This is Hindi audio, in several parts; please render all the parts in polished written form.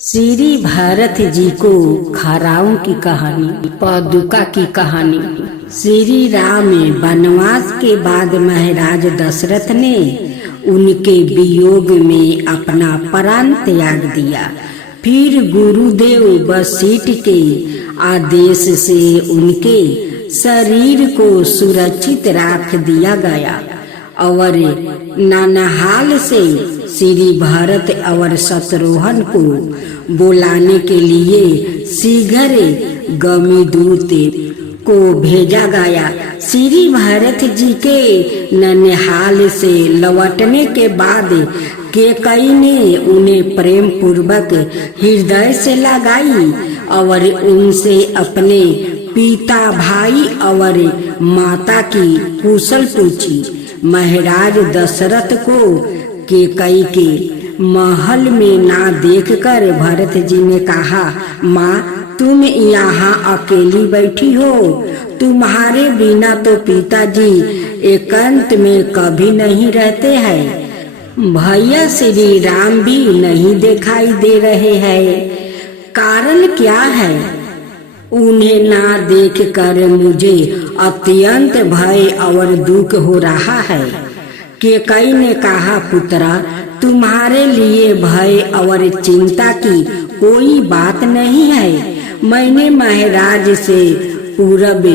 श्री भरत जी को खराओं की कहानी। पादुका की कहानी। श्री राम वनवास के बाद महाराज दशरथ ने उनके वियोग में अपना प्राण त्याग दिया। फिर गुरुदेव वशिष्ठ के आदेश से उनके शरीर को सुरक्षित रख दिया गया और ननहाल से श्री भरत और शत्रुघ्न को बुलाने के लिए शीघ्र गमीदूत को भेजा गया। श्री भरत जी के ननिहाल से लौटने के बाद कैकेयी ने उन्हें प्रेम पूर्वक हृदय से लगाई और उनसे अपने पिता, भाई और माता की कुशल पूछी। महाराज दशरथ को कैकेयी के महल में ना देखकर भरत जी ने कहा, माँ तुम यहाँ अकेली बैठी हो, तुम्हारे बिना तो पिताजी एकांत में कभी नहीं रहते हैं। भैया श्री राम भी नहीं दिखाई दे रहे हैं, कारण क्या है? उन्हें ना देखकर मुझे अत्यंत भय और दुख हो रहा है। कैकेयी ने कहा, पुत्रा तुम्हारे लिए भय और चिंता की कोई बात नहीं है। मैंने महाराज से पूर्व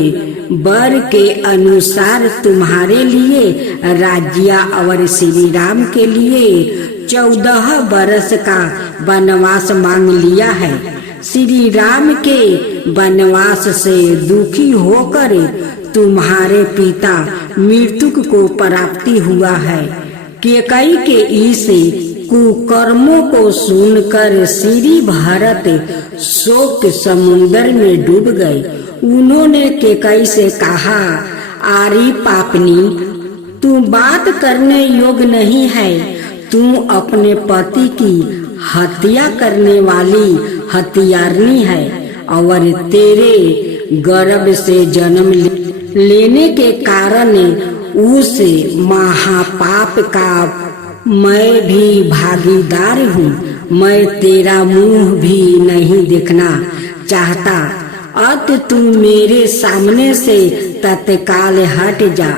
वर के अनुसार तुम्हारे लिए राज्य और श्री राम के लिए 14 वर्ष का वनवास मांग लिया है। श्री राम के वनवास से दुखी होकर तुम्हारे पिता मृत्यु को प्राप्ति हुआ है। कैकेयी के इस कुकर्मों को सुनकर श्री भरत शोक समुद्र में डूब गए। उन्होंने कैकेयी से कहा, आरी पापनी, तू बात करने योग्य नहीं है। तू अपने पति की हत्या करने वाली हत्यारनी है और तेरे गर्भ से जन्म लेने के कारण उस महापाप का मैं भी भागीदार हूँ। मैं तेरा मुंह भी नहीं देखना चाहता। अत तू मेरे सामने से तत्काल हट जा।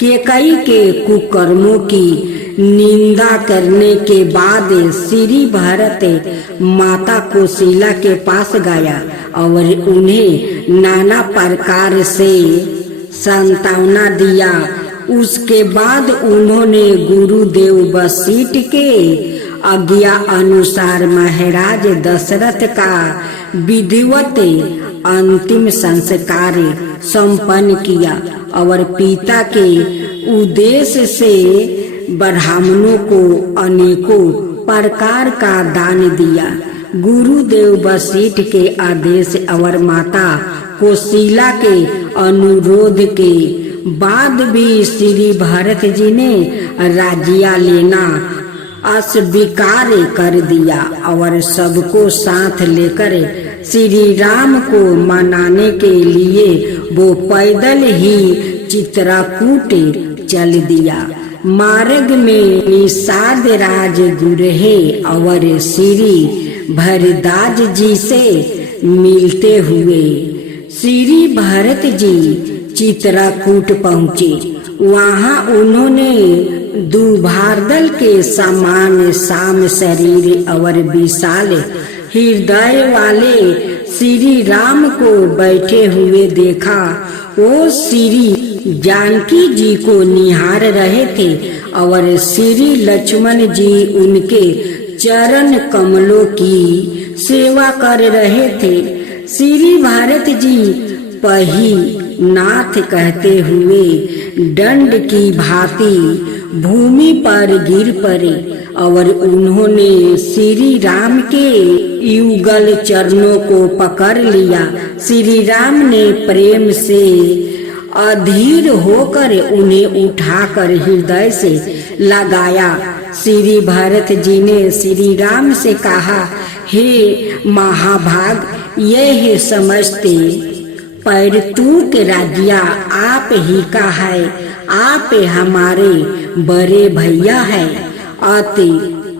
कैकेयी के कुकर्मों की निंदा करने के बाद श्री भरत माता कौशल्या के पास गया और उन्हें नाना प्रकार से सांत्वना दिया। उसके बाद उन्होंने गुरुदेव वशिष्ठ के आज्ञा अनुसार महाराज दशरथ का विधिवत अंतिम संस्कार संपन्न किया और पिता के उद्देश्य से ब्राह्मणों को अनेकों प्रकार का दान दिया। गुरुदेव वशिष्ठ के आदेश और माता कौशल्या के अनुरोध के बाद भी श्री भरत जी ने राज्य लेना अस्वीकार कर दिया और सबको साथ लेकर श्री राम को मनाने के लिए वो पैदल ही चित्रकूट चल दिया। मार्ग में निषाद राज गुरहे और श्री भरद्वाज जी से मिलते हुए श्री भरत जी चित्रकूट पहुँचे। वहाँ उन्होंने दुभार्दल के समान साम शरीर और विशाल हृदय वाले श्री राम को बैठे हुए देखा। वो श्री जानकी जी को निहार रहे थे और श्री लक्ष्मण जी उनके चरण कमलों की सेवा कर रहे थे। श्री भरत जी पही नाथ कहते हुए दंड की भांति भूमि पर गिर पड़े और उन्होंने श्री राम के युगल चरणों को पकड़ लिया। श्री राम ने प्रेम से अधीर होकर उन्हें उठाकर हृदय से लगाया। श्री भरत जी ने श्री राम से कहा, हे महाभाग, यह समझते पैरतूक राज्य आप ही का है। आप हमारे बड़े भैया है। अति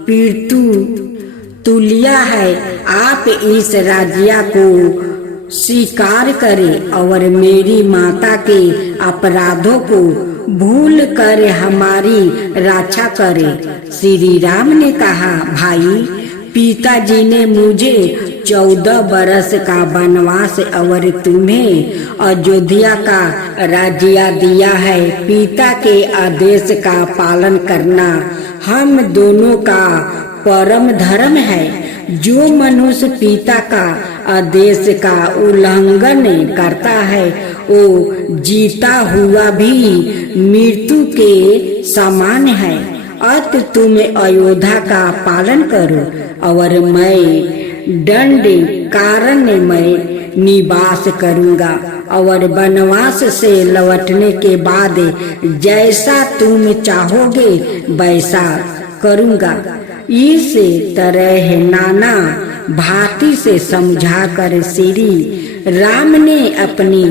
पीड़तु तुलिया है। आप इस राज्य को स्वीकार करें और मेरी माता के अपराधों को भूल कर हमारी रक्षा करे। श्री राम ने कहा, भाई, पिताजी ने मुझे 14 बरस का वनवास और तुम्हें अयोध्या का राज्य दिया है। पिता के आदेश का पालन करना हम दोनों का परम धर्म है। जो मनुष्य पिता का आदेश का उल्लंघन करता है वो जीता हुआ भी मृत्यु के समान है। अत तुम अयोध्या का पालन करो और मैं दंड कारण में निवास करूंगा और वनवास से लौटने के बाद जैसा तुम चाहोगे वैसा करूंगा। इस तरह नाना भांति से समझाकर श्री राम ने अपनी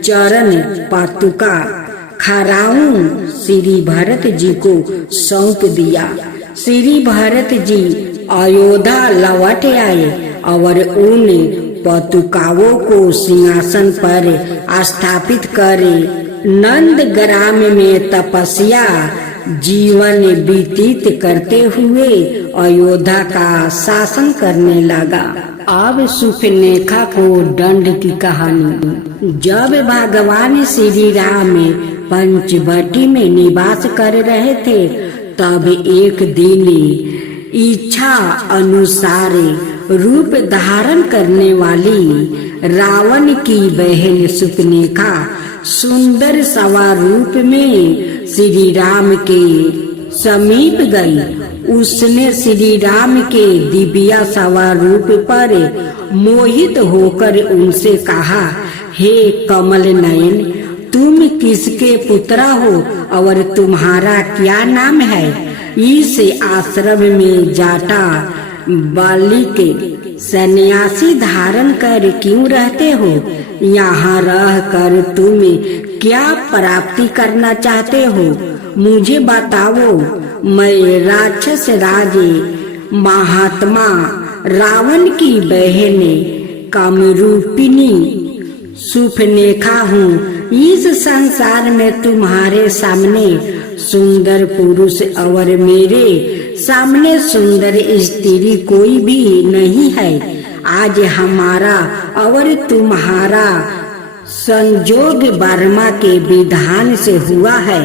चरण पादुका खराऊं श्री भरत जी को सौंप दिया। श्री भरत जी अयोध्या लौट आए और उन पादुकाओं को सिंहासन पर स्थापित करे नंद ग्राम में तपस्या जीवन व्यतीत करते हुए अयोध्या का शासन करने लगा। अब सुपनेखा को दंड की कहानी। जब भगवान श्री राम पंचवटी में निवास कर रहे थे तब एक दिन इच्छा अनुसार रूप धारण करने वाली रावण की बहन सुपनेखा सुंदर सवा रूप में श्री राम के समीप गई। उसने श्री राम के दिव्या सवा रूप पर मोहित होकर उनसे कहा, हे कमल नयन, तुम किसके पुत्र हो और तुम्हारा क्या नाम है? इस आश्रम में जाटा बालिक सन्यासी धारण कर क्यों रहते हो? यहाँ रह कर तुम क्या प्राप्ति करना चाहते हो? मुझे बताओ। मैं राक्षस राज महात्मा रावण की बहन कामरूपिणी सुपनेखा हूँ। इस संसार में तुम्हारे सामने सुंदर पुरुष और मेरे सामने सुंदर स्त्री कोई भी नहीं है। आज हमारा और तुम्हारा संजोग वर्मा के विधान से हुआ है।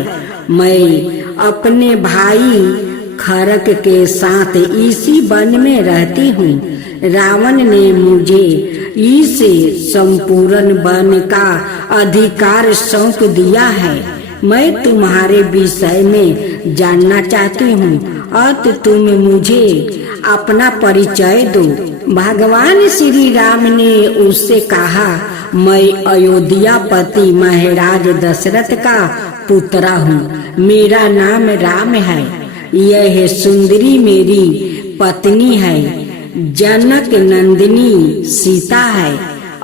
मैं अपने भाई खरक के साथ इसी वन में रहती हूँ। रावण ने मुझे इस संपूर्ण वन का अधिकार सौंप दिया है। मैं तुम्हारे विषय में जानना चाहती हूँ। अत तुम मुझे अपना परिचय दो। भगवान श्री राम ने उससे कहा, मैं अयोध्यापति महाराज दशरथ का पुत्र हूँ। मेरा नाम राम है। यह सुंदरी मेरी पत्नी है। जनक नंदिनी सीता है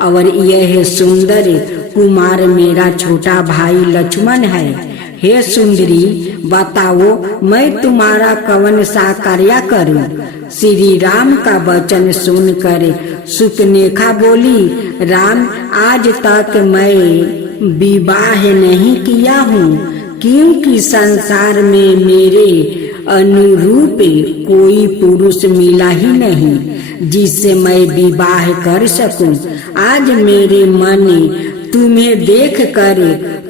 और यह सुंदर कुमार मेरा छोटा भाई लक्ष्मण है। हे सुंदरी, बताओ मैं तुम्हारा कौन सा कार्य करूं? श्री राम का वचन सुनकर सुपनेखा बोली, राम, आज तक मैं विवाह नहीं किया हूँ क्योंकि संसार में मेरे अनुरूप कोई पुरुष मिला ही नहीं जिससे मैं विवाह कर सकूं। आज मेरे मन तुम्हें देखकर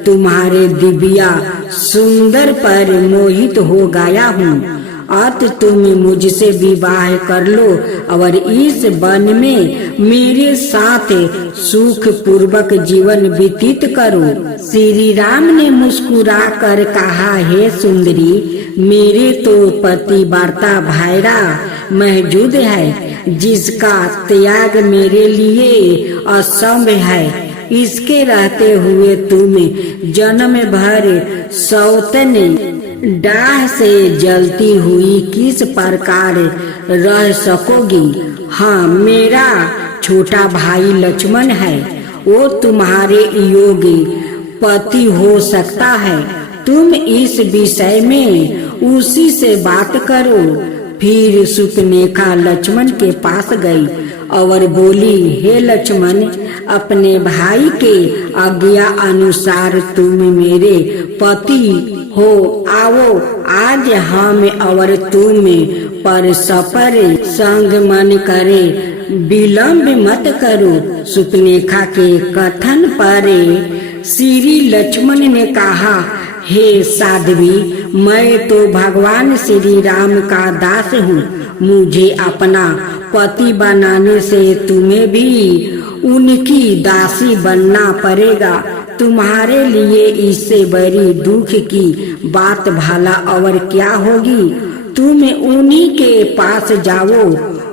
तुम्हारे दिव्या सुंदर पर मोहित हो गया हूँ। अत तुम मुझसे विवाह कर लो और इस वन में मेरे साथ सुख पूर्वक जीवन व्यतीत करो। श्री राम ने मुस्कुरा कर कहा, हे सुंदरी, मेरे तो पतिव्रता भायरा मौजूद है जिसका त्याग मेरे लिए असंभव है। इसके रहते हुए तुम जन्म भर सौतन डाह से जलती हुई किस प्रकार रह सकोगी? हाँ, मेरा छोटा भाई लक्ष्मण है। वो तुम्हारे योग्य पति हो सकता है। तुम इस विषय में उसी से बात करो। फिर सुपनेखा लक्ष्मण के पास गई और बोली, हे लक्ष्मण, अपने भाई के आज्ञा अनुसार तुम मेरे पति हो। आओ, आज हम और तुम परस्पर संग मन करे, विलंब मत करो। सुपनेखा के कथन पर श्री लक्ष्मण ने कहा, हे साध्वी, मैं तो भगवान श्री राम का दास हूँ। मुझे अपना पति बनाने से तुम्हें भी उनकी दासी बनना पड़ेगा। तुम्हारे लिए इससे बड़ी दुख की बात भला और क्या होगी। तुम उन्हीं के पास जाओ,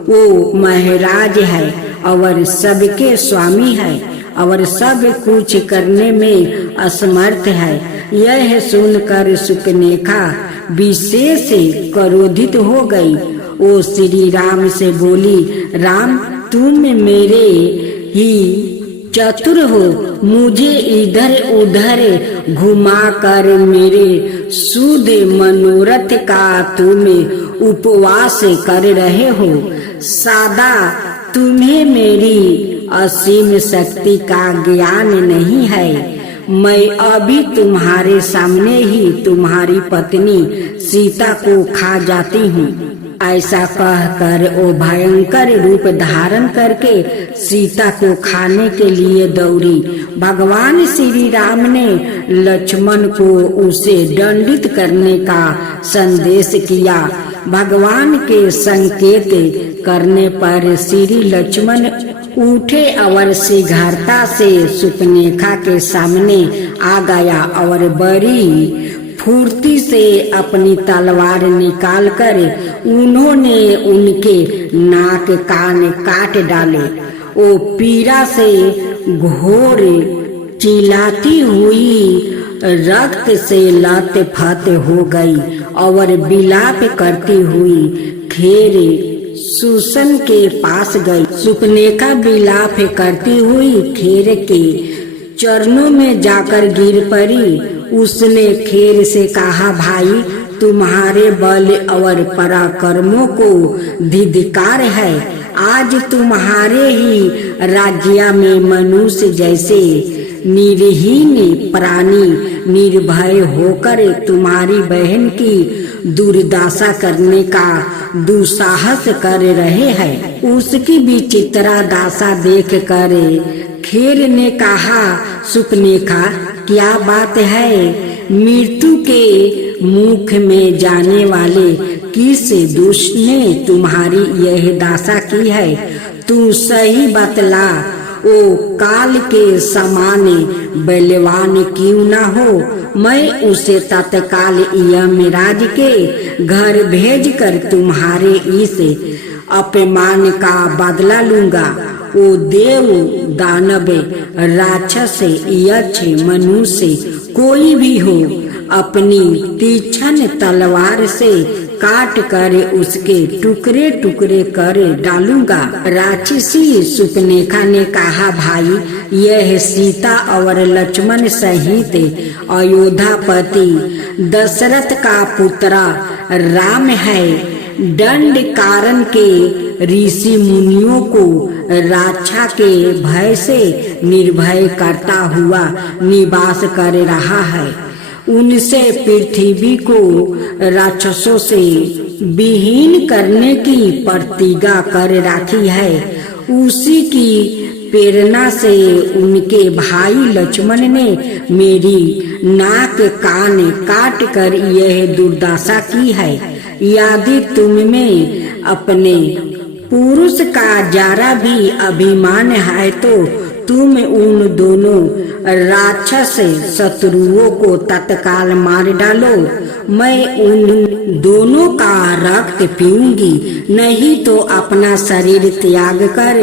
वो महाराज है और सबके स्वामी है और सब कुछ करने में असमर्थ है। यह सुनकर सुपनेखा विशेष क्रोधित हो गई। वो श्री राम से बोली, राम, तुम मेरे ही चतुर हो। मुझे इधर उधर घुमाकर मेरे शुद्ध मनोरथ का तुम उपवास कर रहे हो। सादा तुम्हें मेरी असीम शक्ति का ज्ञान नहीं है। मैं अभी तुम्हारे सामने ही तुम्हारी पत्नी सीता को खा जाती हूँ। ऐसा कहकर वो भयंकर रूप धारण करके सीता को खाने के लिए दौड़ी। भगवान श्री राम ने लक्ष्मण को उसे दंडित करने का संदेश किया। भगवान के संकेत करने पर श्री लक्ष्मण उठे और शीघ्रता से सुपनेखा के सामने आ गया और बड़ी फुर्ती से अपनी तलवार निकालकर उन्होंने उनके नाक कान काट डाले। वो पीड़ा से घोर चिल्लाती हुई रक्त से लथपथ हो गई और विलाप करती हुई खेर सुसन के पास गई। सुपनेखा विलाप करती हुई खेर के चरणों में जाकर गिर पड़ी। उसने खेर से कहा, भाई, तुम्हारे बल और पराक्रमों को धिक्कार है। आज तुम्हारे ही राज्य में मनुष्य जैसे निर्हीन प्राणी निर्भय होकर तुम्हारी बहन की दुर्दशा करने का दुस्साहस कर रहे हैं। उसकी विचित्र दशा देख कर खेर ने कहा, सुपनेखा, क्या बात है? मृत्यु के मुख में जाने वाले किस दुष्ट ने तुम्हारी यह दशा की है? तू सही बतला। ओ काल के समान बलवान क्यों न हो, मैं उसे तत्काल यमराज के घर भेजकर तुम्हारे इस अपमान का बदला लूंगा। ओ देव, दानव, राक्षस, यक्ष, मनुष्य कोई भी हो, अपनी तीक्ष्ण तलवार से काट कर उसके टुकड़े टुकड़े कर डालूंगा। राक्षसी सुपनेखा ने कहा, भाई, यह सीता और लक्ष्मण सहित अयोध्यापति दशरथ का पुत्र राम है। दंड कारण के ऋषि मुनियों को रक्षा के भय से निर्भय करता हुआ निवास कर रहा है। उनसे पृथ्वी को राक्षसों से विहीन करने की प्रतिज्ञा कर रखी है। उसी की प्रेरणा से उनके भाई लक्ष्मण ने मेरी नाक कान काट कर यह दुर्दशा की है। यदि तुम में अपने पुरुष का जरा भी अभिमान है तो तुम उन दोनों राक्षस शत्रुओं को तत्काल मार डालो। मैं उन दोनों का रक्त पीऊंगी, नहीं तो अपना शरीर त्याग कर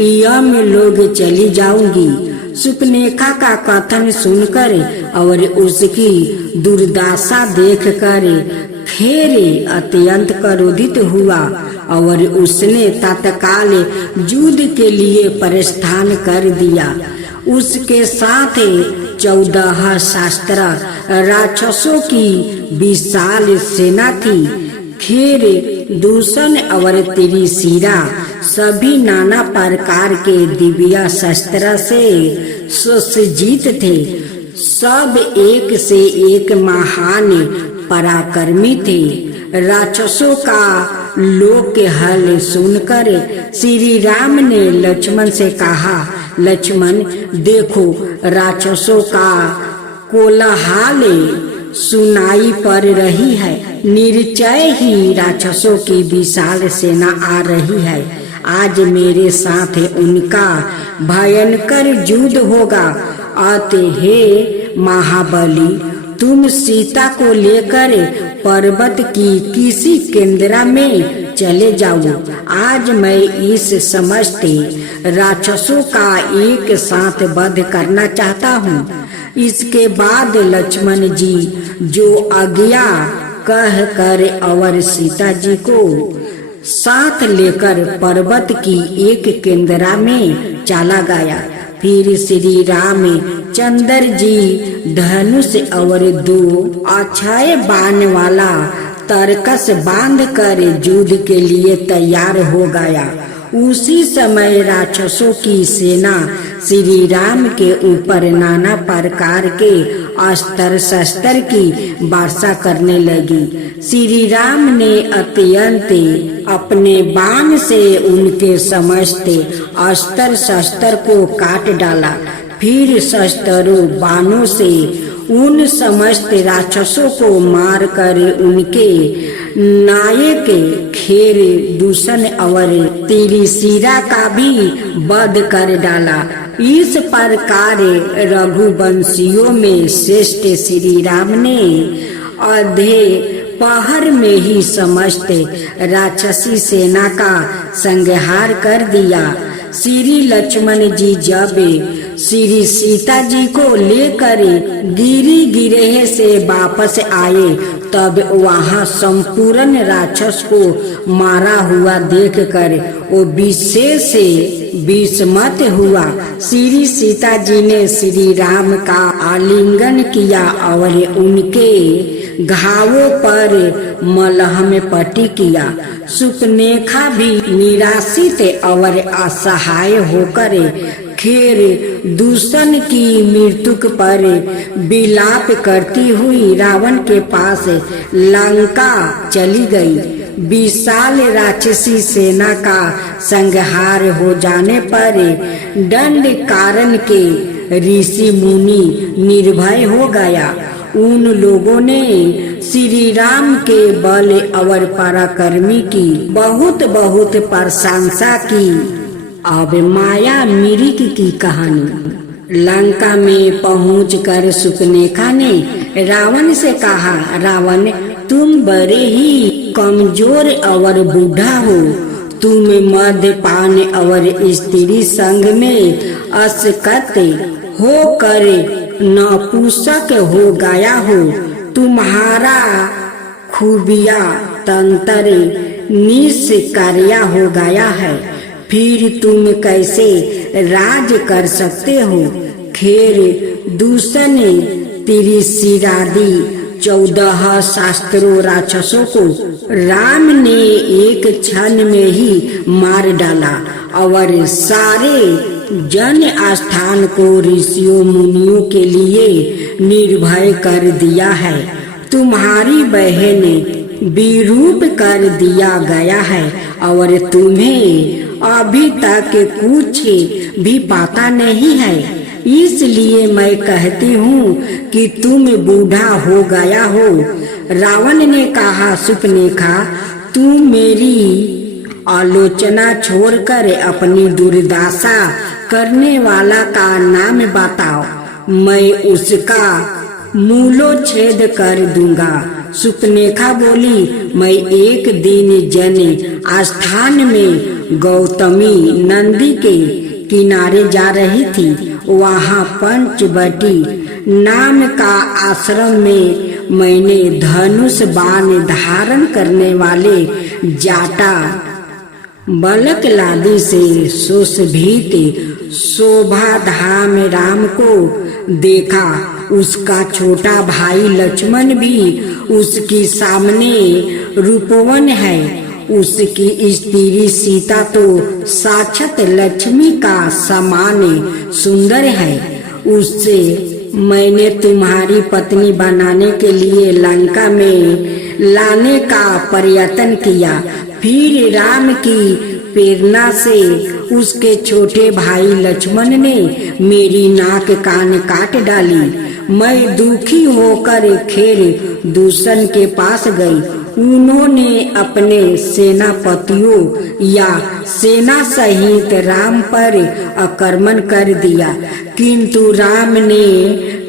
यम लोग चली जाऊंगी। सुपनेखा का कथन सुनकर और उसकी दुर्दशा देखकर खेर अत्यंत क्रोधित हुआ और उसने तत्काल युद्ध के लिए प्रस्थान कर दिया। उसके साथ 14 सहस्त्र राक्षसों की विशाल सेना थी। खेर दूषण और त्रिशिरा सभी नाना प्रकार के दिव्य शस्त्र से सुसज्जित थे। सब एक से एक महान पराक्रमी थे। राक्षसों का लोक के हल सुनकर श्री राम ने लक्ष्मण से कहा, लक्ष्मण देखो, राक्षसों का कोलाहल सुनाई पड़ रही है। निश्चय ही राक्षसों की विशाल सेना आ रही है। आज मेरे साथ उनका भयंकर युद्ध होगा। अत हे महाबली, तुम सीता को लेकर पर्वत की किसी केंद्र में चले जाओ। आज मैं इस समस्त राक्षसों का एक साथ वध करना चाहता हूँ। इसके बाद लक्ष्मण जी जो आज्ञा कह कर और सीता जी को साथ लेकर पर्वत की एक केंद्र में चला गया। फिर श्री राम चंद्र जी धनुष और 2 अक्षय बाण वाला तरकस बांध कर युद्ध के लिए तैयार हो गया। उसी समय राक्षसों की सेना श्री राम के ऊपर नाना प्रकार के अस्त्र शस्त्र की वर्षा करने लगी। श्री राम ने अत्यंत अपने बाण से उनके समस्त अस्त्र शस्त्र को काट डाला। फिर शस्त्रों बाणों से उन समस्त राक्षसों को मार कर उनके नायक खेर दूषण और त्रिशिरा का भी वध कर डाला। इस प्रकार रघुवंशियों में श्रेष्ठ श्री राम ने आधे पहर में ही समस्त राक्षसी सेना का संहार कर दिया। श्री लक्ष्मण जी जब श्री सीता जी को लेकर गिरी गिरह से वापस आए तब वहां संपूर्ण राक्षस को मारा हुआ देखकर वो विशेष विस्मित हुआ। श्री सीता जी ने श्री राम का आलिंगन किया और उनके घावों पर मलहम पट्टी किया। सुपनेखा भी निराशित और असहाय होकर खेर दूषण की मृत्यु पर विलाप करती हुई रावण के पास लंका चली गई। विशाल राक्षसी सेना का संहार हो जाने पर दंड कारण के ऋषि मुनि निर्भय हो गया। उन लोगों ने श्री राम के बल और पराक्रमी की बहुत बहुत प्रशंसा की। अब माया मिरिक की कहानी। लंका में पहुंचकर सुपनेखा ने रावण से कहा, रावण तुम बड़े ही कमजोर और बूढ़ा हो। तुम मद्यपान और स्त्री संग में आसक्त होकर नपुंसक हो गया हो। तुम्हारा खूबिया तंत्र निष्क्रिय हो गया है। फिर तुम कैसे राज कर सकते हो। खेर दूषण त्रिशिरादि 14 शास्त्रों राक्षसों को राम ने एक क्षण में ही मार डाला और सारे जन स्थान को ऋषियों मुनियों के लिए निर्भय कर दिया है। तुम्हारी बहन विरूप कर दिया गया है और तुम्हें अभी तक कुछ भी पता नहीं है। इसलिए मैं कहती हूँ कि तुम बूढ़ा हो गया हो। रावण ने कहा, सुपनेखा तुम मेरी आलोचना छोड़कर अपनी दुर्दशा करने वाला का नाम बताओ, मैं उसका मूलोच्छेद कर दूंगा। सुपनेखा बोली, मैं एक दिन जन स्थान में गौतमी नंदी के किनारे जा रही थी। वहाँ पंचवटी नाम का आश्रम में मैंने धनुष बाण धारण करने वाले जाटा बलक लादी से सुशोभित शोभा धाम राम को देखा। उसका छोटा भाई लक्ष्मण भी उसके सामने रूपवन है उसकी स्त्री सीता तो साक्षात लक्ष्मी का समान सुंदर है। उससे मैंने तुम्हारी पत्नी बनाने के लिए लंका में लाने का प्रयत्न किया। फिर राम की प्रेरणा से उसके छोटे भाई लक्ष्मण ने मेरी नाक कान काट डाली। मैं दुखी होकर फिर दूषण के पास गई। उन्होंने अपने सेनापतियों या सेना सहित राम पर आक्रमण कर दिया, किंतु राम ने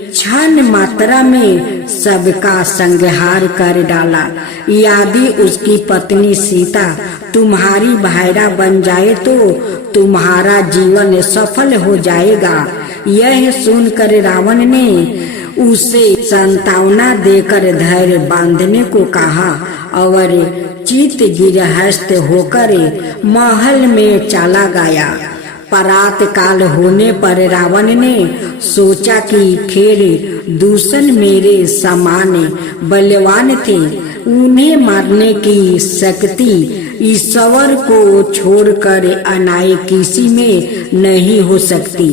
क्षण मात्रा में सबका संहार कर डाला। यदि उसकी पत्नी सीता तुम्हारी भायरा बन जाए तो तुम्हारा जीवन सफल हो जाएगा। यह सुनकर रावण ने उसे सांत्वना देकर धैर्य बांधने को कहा और चित गिरहस्त होकर महल में चला गया। परात काल होने पर रावण ने सोचा कि खेर दूषण मेरे समान बलवान थे, उन्हें मारने की शक्ति ईश्वर को छोड़कर अन्य किसी में नहीं हो सकती।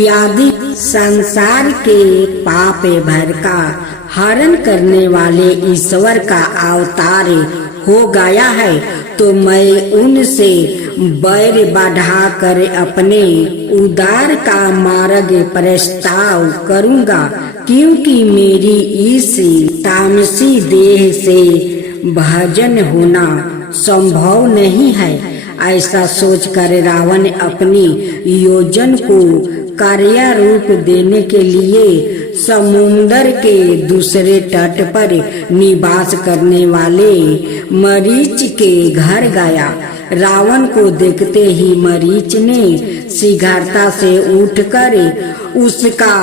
यदि संसार के पाप भर का हरण करने वाले ईश्वर का अवतार हो गया है तो मैं उनसे बैर बढ़ाकर अपने उद्धार का मार्ग प्रस्ताव करूंगा, क्योंकि मेरी इस तामसी देह से भजन होना संभव नहीं है। ऐसा सोचकर रावण अपनी योजना को कार्यारूप देने के लिए समुद्र के दूसरे तट पर निवास करने वाले मरीच के घर गया। रावण को देखते ही मरीच ने शीघ्रता से उठकर उसका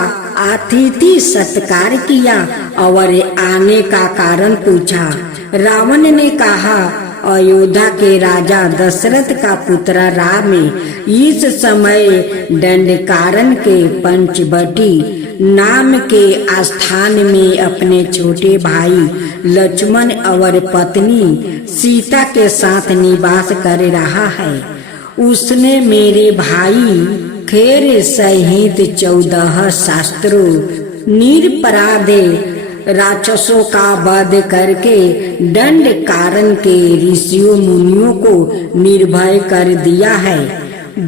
अतिथि सत्कार किया और आने का कारण पूछा। रावण ने कहा, अयोध्या के राजा दशरथ का पुत्र राम इस समय दंडकारण्य के पंचवटी नाम के स्थान में अपने छोटे भाई लक्ष्मण और पत्नी सीता के साथ निवास कर रहा है। उसने मेरे भाई खेर सहित 14 शास्त्रों निरपराध राक्षसों का वध करके दंड कारण के ऋषियों मुनियों को निर्भय कर दिया है।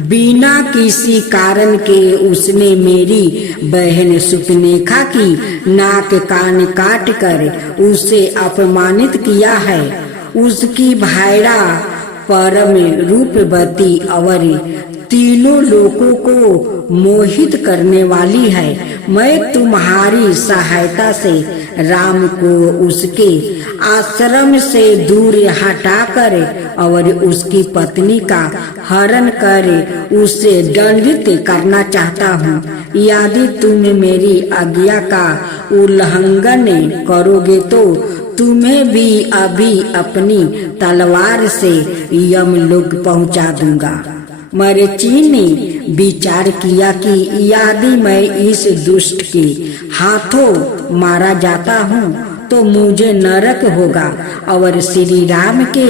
बिना किसी कारण के उसने मेरी बहन सुपनेखा की नाक कान काट कर उसे अपमानित किया है। उसकी भायरा परम रूपवती और तीनों लोगों को मोहित करने वाली है। मैं तुम्हारी सहायता से राम को उसके आश्रम से दूर हटाकर और उसकी पत्नी का हरण कर उसे दंडित करना चाहता हूँ। यदि तुम मेरी आज्ञा का उल्लंघन करोगे तो तुम्हें भी अभी अपनी तलवार से यमलोक पहुँचा दूंगा। मरीचि ने विचार किया कि यदि मैं इस दुष्ट के हाथों मारा जाता हूँ तो मुझे नरक होगा और श्री राम के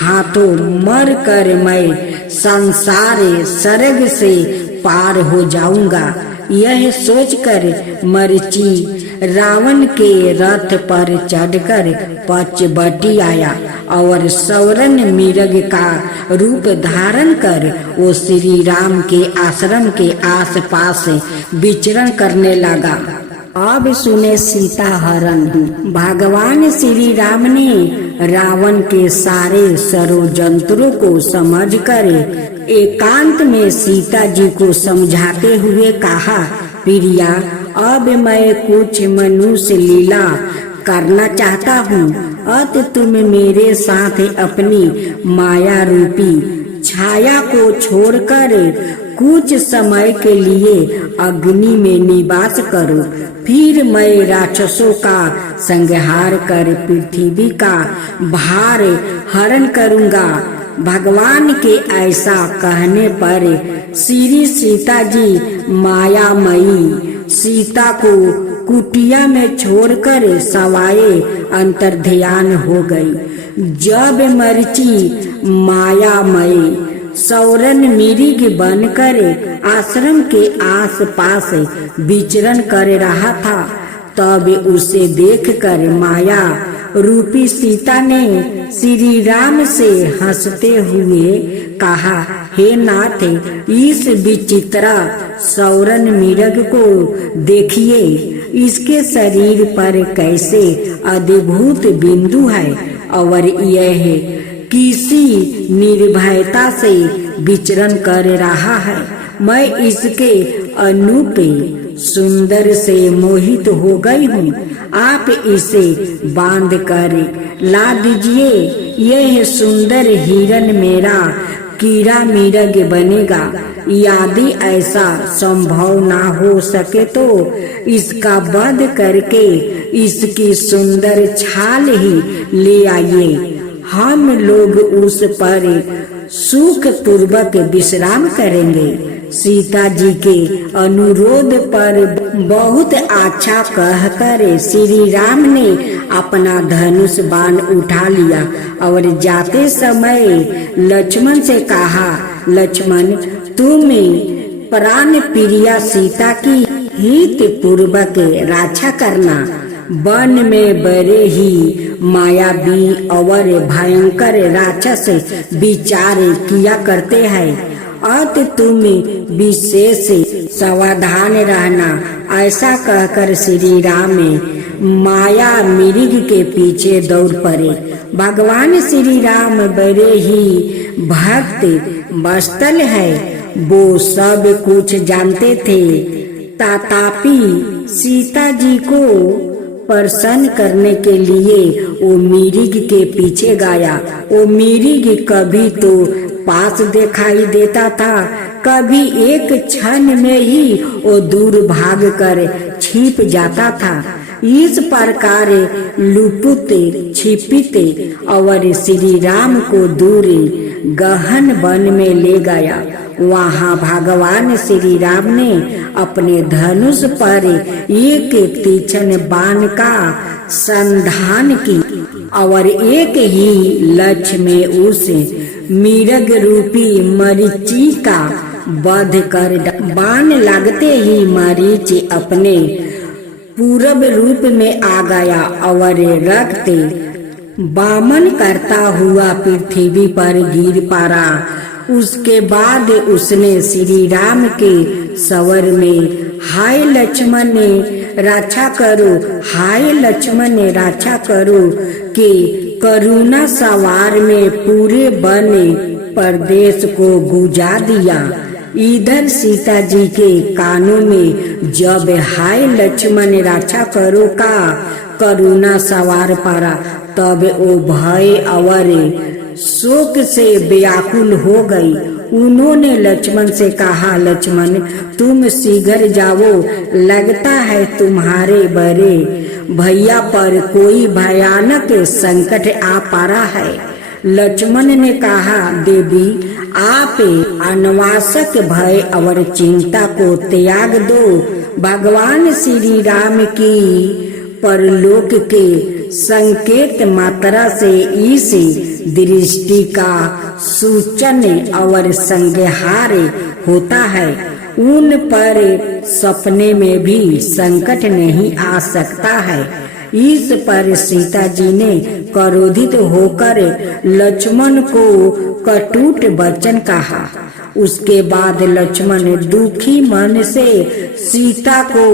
हाथों मर कर मैं संसार स्वर्ग से पार हो जाऊंगा। यह सोचकर मरीचि रावण के रथ पर चढ़कर पंचवटी आया और सौरन मृग का रूप धारण कर वो श्री राम के आश्रम के आसपास विचरण करने लगा। अब सुने सीता हरण। भगवान श्री राम ने रावण के सारे षड्यंत्रों को समझकर एकांत में सीता जी को समझाते हुए कहा, प्रिया, अब मैं कुछ मनुष्य लीला करना चाहता हूँ। अत तुम मेरे साथ अपनी माया रूपी छाया को छोड़कर कुछ समय के लिए अग्नि में निवास करो। फिर मैं राक्षसों का संहार कर पृथ्वी का भार हरण करूँगा। भगवान के ऐसा कहने पर श्री सीता जी मायामयी सीता को कुटिया में छोड़कर सवाए अंतर्ध्यान हो गई। जब मरीचि मायामय सौरन मिरिग बनकर आश्रम के आस पास विचरण कर रहा था, तब उसे देखकर माया रूपी सीता ने श्री राम से हंसते हुए कहा, हे नाथ, इस विचित्र सौरन मिरग को देखिए, इसके शरीर पर कैसे अद्भुत बिंदु है और यह किसी निर्भयता से विचरण कर रहा है। मैं इसके अनूप सुंदर से मोहित हो गई हूँ। आप इसे बांध कर ला दीजिए। यह सुंदर हिरन मेरा कीड़ा मिरग बनेगा। यदि ऐसा संभव ना हो सके तो इसका वध करके इसकी सुंदर छाल ही ले आइए। हम लोग उस पर सुख पूर्वक विश्राम करेंगे। सीता जी के अनुरोध पर बहुत अच्छा कहकर श्री राम ने अपना धनुष बाण उठा लिया और जाते समय लक्ष्मण से कहा, लक्ष्मण, तुम प्राण प्रिया सीता की हित पूर्वक रक्षा करना। वन में बड़े ही मायावी और भयंकर राक्षस विचार किया करते हैं, अत तुम विशेष सावधान रहना। ऐसा कहकर श्री राम माया मिरिग के पीछे दौड़ पड़े। भगवान श्री राम बड़े ही भक्त वत्सल है, वो सब कुछ जानते थे। तथापि सीता जी को प्रसन्न करने के लिए वो मिरिग के पीछे गया। वो मिरिग कभी तो पास दिखाई देता था, कभी एक क्षण में ही वो दूर भाग कर छिप जाता था। इस प्रकार लुपुत छिपित और श्री राम को दूर गहन वन में ले गया। वहाँ भगवान श्री राम ने अपने धनुष पर एक तीक्ष्ण बाण का संधान की और एक ही लक्ष्य में उस मिरग रूपी मरीचि का वध कर बाण लगते ही मरीचि अपने पूर्व रूप में आ गया और रक्त बामन करता हुआ पृथ्वी पर गिर पड़ा। उसके बाद उसने श्री राम के स्वर में, हाय लक्ष्मण ने रक्षा करो, हाय लक्ष्मण ने रक्षा करो, के करुणा सवार में पूरे वन प्रदेश को गुजा दिया। इधर सीता जी के कानों में जब हाय लक्ष्मण रक्षा करो का करुणा सवार पड़ा, तब वो भय और शोक से व्याकुल हो गई। उन्होंने लक्ष्मण से कहा, लक्ष्मण, तुम शीघ्र जाओ, लगता है तुम्हारे बड़े भैया पर कोई भयानक संकट आ पड़ा है। लक्ष्मण ने कहा, देवी, आप अनावश्यक भय और चिंता को त्याग दो। भगवान श्री राम की परलोक के संकेत मात्रा से इस दृष्टि का सूचन और संहार होता है। उन पर सपने में भी संकट नहीं आ सकता है। इस पर सीता जी ने क्रोधित होकर लक्ष्मण को कटुट वचन कहा। उसके बाद लक्ष्मण दुखी मन से सीता को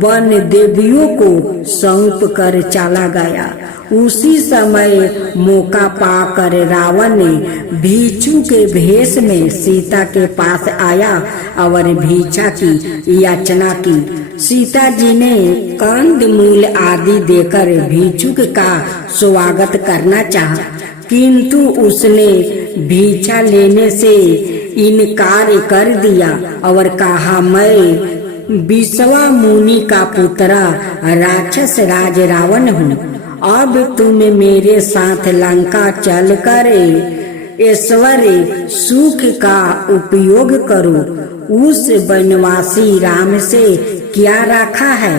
वन देवियों को सौंप कर चला गया। उसी समय मौका पाकर रावण ने भिक्षु के भेष में सीता के पास आया और भिक्षा की याचना की। सीता जी ने कंद मूल आदि देकर भिक्षुक का स्वागत करना चाहा, किंतु उसने भिक्षा लेने से इनकार कर दिया और कहा, मैं विश्वा मुनि का पुत्र राक्षस राज रावण हूँ। अब तुम मेरे साथ लंका चलकर ऐश्वर सुख का उपयोग करो। उस वनवासी राम से क्या रखा है?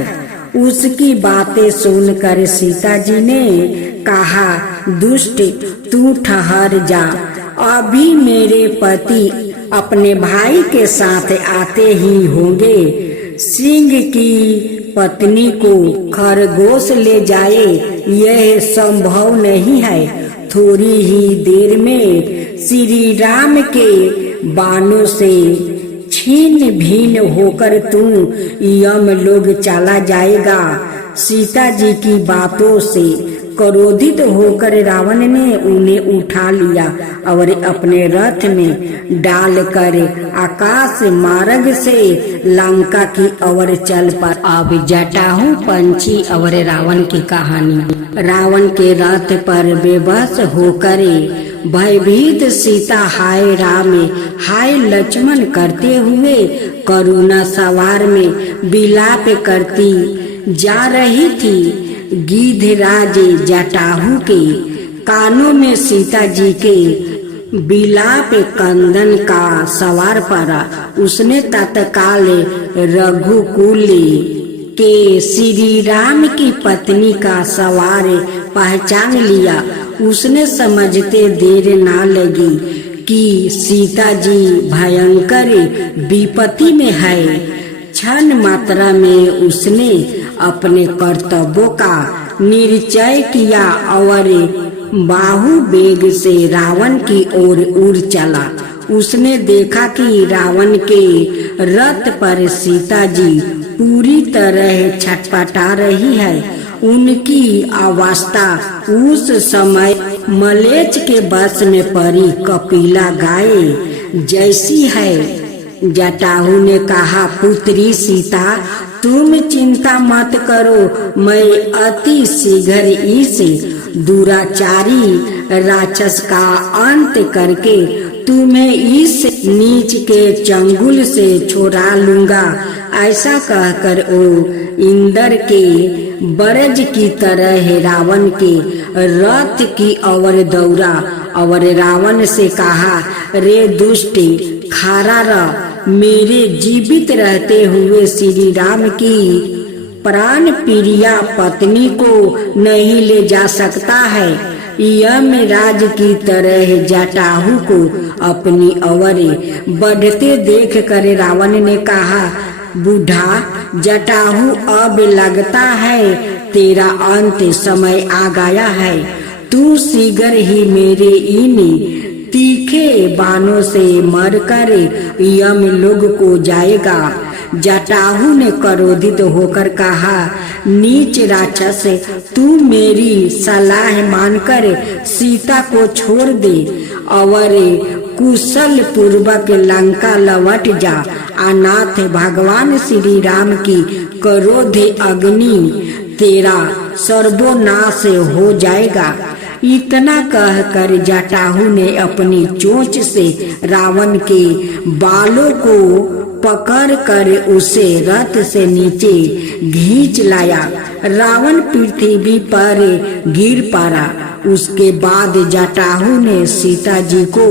उसकी बातें सुनकर सीता जी ने कहा, दुष्ट तू ठहर जा, अभी मेरे पति अपने भाई के साथ आते ही होंगे। सिंह की पत्नी को खरगोश ले जाए यह संभव नहीं है। थोड़ी ही देर में श्री राम के बाणों से छीन भीन होकर तू यम लोग चला जाएगा। सीता जी की बातों से क्रोधित होकर रावण ने उन्हें उठा लिया और अपने रथ में डालकर आकाश मार्ग से लंका की ओर चल पड़ा। अब जटाहू पंछी और रावण की कहानी। रावण के रथ पर बेबस होकर भयभीत सीता हाय राम हाय लक्ष्मण करते हुए करुणा सवार में विलाप करती जा रही थी। गिद्धराज जटाहू के कानों में सीता जी के विलाप कंदन का सवार पड़ा। उसने तत्काल रघुकुल के श्री राम की पत्नी का सवार पहचान लिया। उसने समझते देर ना लगी कि सीता जी भयंकर विपत्ति में है। क्षण मात्रा में उसने अपने कर्तव्यों का निश्चय किया और बाहु वेग से रावण की ओर उड़ चला। उसने देखा कि रावण के रथ पर सीता जी पूरी तरह छटपटा रही है। उनकी अवस्था उस समय मलेच्छ के बस में पड़ी कपिला गाय जैसी है। जटाहू ने कहा, पुत्री सीता तुम चिंता मत करो, मैं अति शीघ्र इस दुराचारी राक्षस का अंत करके तुम्हें इस नीच के चंगुल से छुड़ा लूंगा। ऐसा कहकर वो इंद्र के बरज की तरह रावण के रथ की ओर दौड़ा और रावण से कहा, रे दुष्ट खड़ा रह, मेरे जीवित रहते हुए श्री राम की प्राण प्रिया पत्नी को नहीं ले जा सकता है। यमराज की तरह जटाहू को अपनी ओर बढ़ते देख कर रावण ने कहा, बूढ़ा जटाहू अब लगता है तेरा अंत समय आ गया है। तू शीघ्र ही मेरे इन तीखे बाणों से मरकर यमलोक को जाएगा। जटाहू ने क्रोधित होकर कहा, नीच राक्षस, तू मेरी सलाह मानकर सीता को छोड़ दे और कुशल पूर्वक लंका लौट जा। अनाथ भगवान श्री राम की क्रोध अग्नि तेरा सर्वनाश हो जाएगा। इतना कहकर जटाहू ने अपनी चोंच से रावण के बालों को पकड़कर उसे रथ से नीचे खींच लाया। रावण पृथ्वी पर गिर पड़ा। उसके बाद जटाहू ने सीता जी को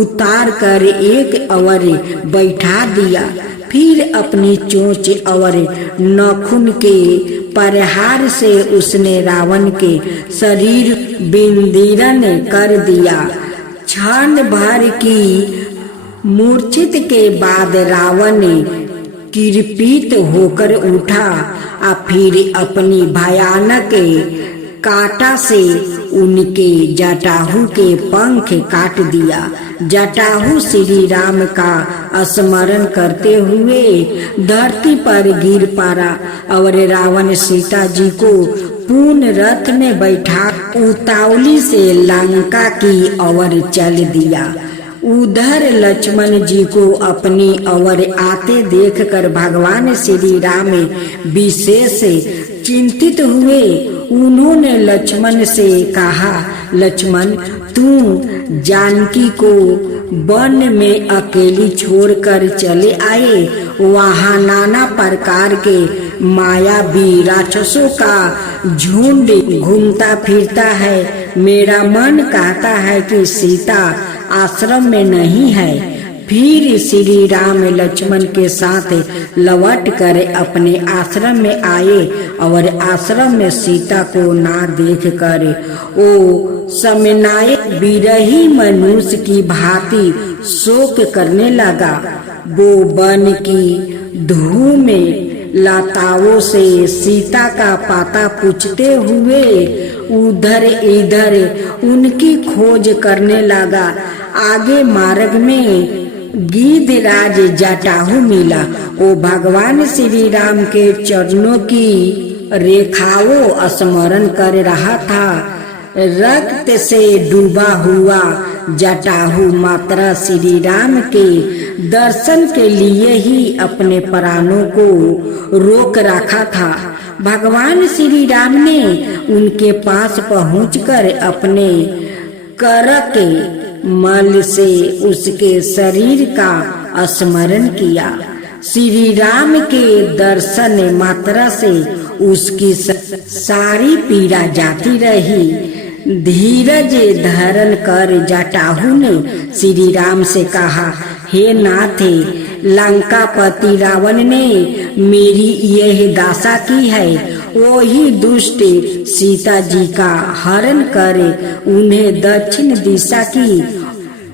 उतार कर एक ओर बैठा दिया। फिर अपनी चोंच और नाखून के प्रहार से उसने रावण के शरीर विदीर्ण कर दिया। क्षण भर की मूर्छित के बाद रावण कृपित होकर उठा और फिर अपनी भयानक कांटा से उनके जटाहू के पंख काट दिया। जटाहू श्री राम का स्मरण करते हुए धरती पर गिर पड़ा और रावण सीता जी को पूर्ण रथ में बैठा उतावली से लंका की ओर चल दिया। उधर लक्ष्मण जी को अपनी ओर आते देखकर भगवान श्री राम विशेष चिंतित हुए। उन्होंने लक्ष्मण से कहा, लक्ष्मण, तू जानकी को वन में अकेली छोड़कर चले आए। वहाँ नाना प्रकार के मायावी राक्षसों का झुंड घूमता फिरता है। मेरा मन कहता है कि सीता आश्रम में नहीं है। फिर श्री राम लक्ष्मण के साथ लौट कर अपने आश्रम में आए और आश्रम में सीता को ना देख कर वो समनाए विरही मनुष्य की भांति शोक करने लगा। वो वन की धूम में लताओं से सीता का पता पूछते हुए उधर इधर उनकी खोज करने लगा। आगे मार्ग में गिद्धराज जटाहू मिला। वो भगवान श्री राम के चरणों की रेखाओं स्मरण कर रहा था। रक्त से डूबा हुआ जटाहू मात्र श्री राम के दर्शन के लिए ही अपने प्राणों को रोक रखा था। भगवान श्री राम ने उनके पास पहुंचकर अपने कर के मल से उसके शरीर का स्मरण किया। श्री राम के दर्शन मात्रा से उसकी सारी पीड़ा जाती रही। धीरज धारण कर जटाहू ने श्री राम से कहा, हे नाथ, लंकापति रावण ने मेरी यह दशा की है। वही दुष्ट सीता जी का हरण कर उन्हें दक्षिण दिशा की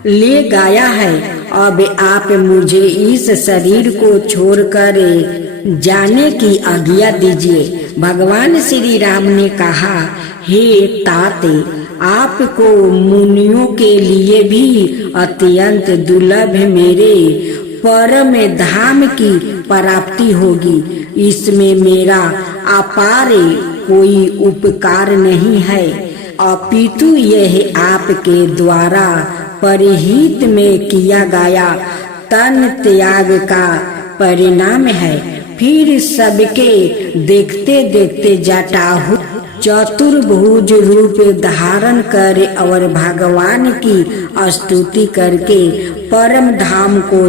ले गया है। अब आप मुझे इस शरीर को छोड़कर जाने की आज्ञा दीजिए। भगवान श्री राम ने कहा, हे तात, आपको मुनियों के लिए भी अत्यंत दुर्लभ मेरे परम धाम की प्राप्ति होगी। इसमें मेरा अपार कोई उपकार नहीं है, अपितु यह आपके द्वारा परिहित में किया गया तन त्याग का परिणाम है। फिर सबके देखते देखते जटाहू चतुर्भुज रूप धारण कर और भगवान की स्तुति करके परम धाम को